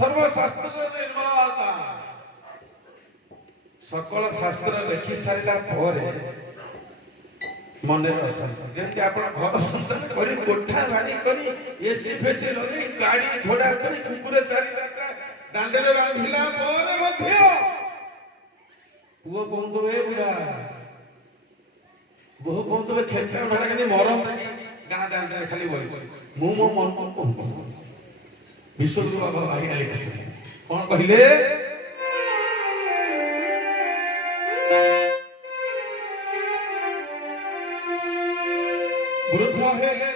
सर्वशास्त्र निर्माता सकल शास्त्र लिखि सारा मन जमी आप घर संसार कर कोठा बाड़ी कर एसी फेसी लगे गाड़ी घोड़ा कर कुकुर चारि दांडे बांधिला पुओ कहते बुढ़ा बहु कहते खेलका भाड़ा के मरम गाँ दांडे खाली बही मु मो मन विश्वगुरु बाबा भाई लिखि कौन कहले वृद्ध हेले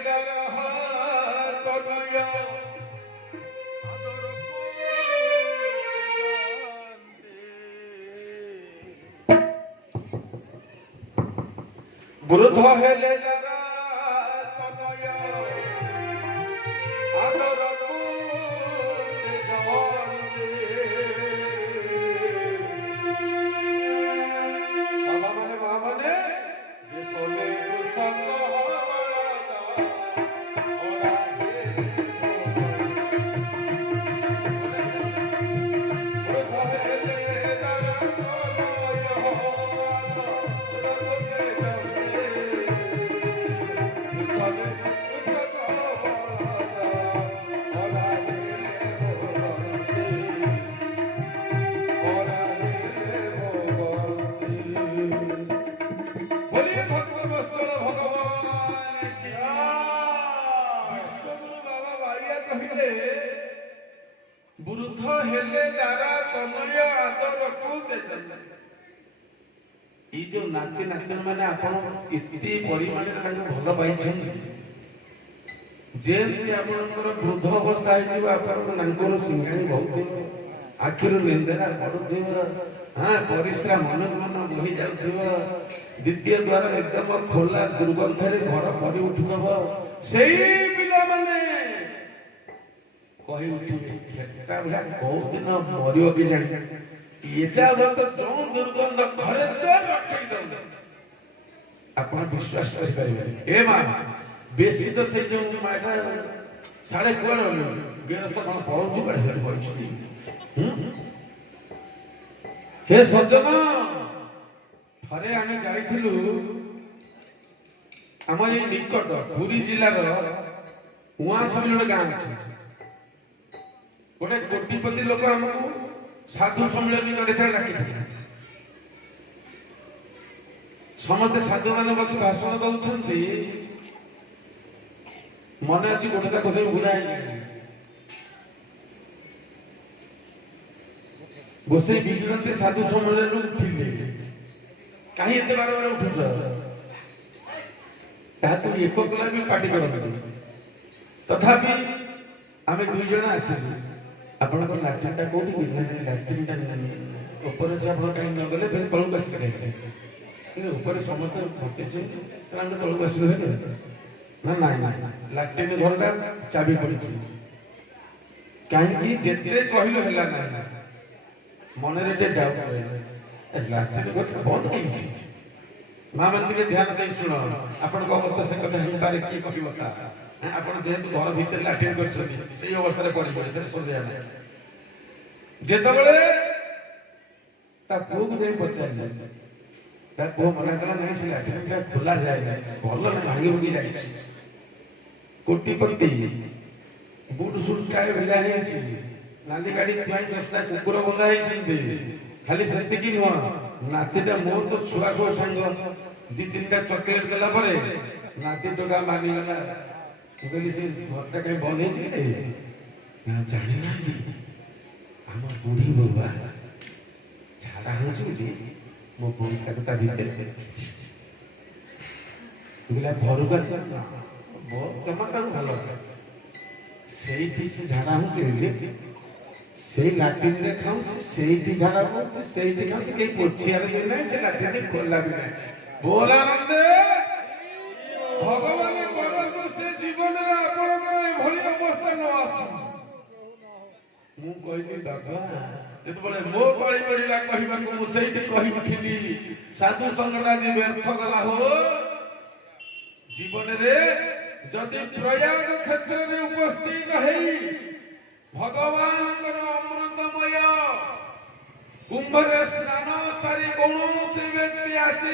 वृद्ध हेले जो नाती नातिन मैंने आपण इति परिमाण भल पाई जेमती आपणकर वृद्ध अवस्था है आपण नांगर सिंहाणी बहुत आखिर निंदेरा पड़ुथिव हाँ परिश्रा मन मन बही जाउथिव द्वितीय द्वार एकदम खोला दुर्गंधरे घर परि उठुथब सेही पिला माने कहि उठिबे खेता भला को दिन मरियो के जानि ये जावत जो दुर्गंध घरे तो रखै दो आपण विश्वास कर परिबे ए मां बेसी तो से जो माटा साडे कोड गेरस्त कोन पहुंची पड़े से पहुंची हे सज्जन थरे आमे जाइथिलु हम ये निकट पुरी जिल्ला रो उहा समिलड गां अछि गोटे कोटिपति लोक हमकु साधु सम्मेलन कर डाकी समस्त साधु मान बस भाषण दौरान मन अच्छी गोटे तक सब बुढ़ा बसई बिगड़ते साधु सम्मेलन उठिले कहीं एत बार बार उठुच एक कला भी पार्टी कर तथापि आम दुई जन आस आपण लाट्रिन टा कोठी लाट्रिन ऊपर से आप कहीं न गले फिर तलू बस कर ऊपर समस्त तलू बस ना ना ना लाट्रिन घरटा चाबी पड़ी कहीं जिते कहलु है ना मन रे डाउट रहे लाट्रिन घर बंद होइछि मां मन के ध्यान दे सुनो आपण को अवस्था से कथा हिं पारे की कहबो का आपण जेहेतु घर भीतर लाट्रिन करछथि सेही अवस्था रे पड़ी गए एथरे संदेह नै जेतबेले ता पुओ को जाई पचार जाय ता पुओ मना कला नहीं से लाट्रिन का खुला जाय भलो नै भांगी होगी जाय कोटिपति बुट सुट टाय भिड़ा है छी नाली गाड़ी थ्वाई 10टा कुकुर बंधा है खाली सेति की न नातीटा मोर तो छुआ छुआ संग दी तीनटा चॉकलेट देला परे नाती टका मानी गला कहली से घरटा कहीं बंद है कि ना जानी ना हम बुढ़ी बउआ झाड़ा हो छी मो बुढ़ी काटा भीतर गला घर का बहुत चमत्कार भलो सेठी से झाड़ा हो छी से लाट्रिन रे खाऊ सेठी झाड़ा हो सेठी खाऊ के पोछिया रे नहीं से लाट्रिन खोला भी नहीं बोला नंद भगवान करब से जीवन रे आपनकर ए भली अवस्था न आसी मु कहली बाबा जत बळे मो पाळी पड़िला कहिबा को मु सेठी कहि उठिली साधु संगला जे व्यर्थ गला हो जीवन रे जदि प्रयाग क्षेत्र रे उपस्थित है भगवान କୁମ୍ଭରେ ସ୍ନାନ ସାରି କୌଣସି ବ୍ୟକ୍ତି ଆସି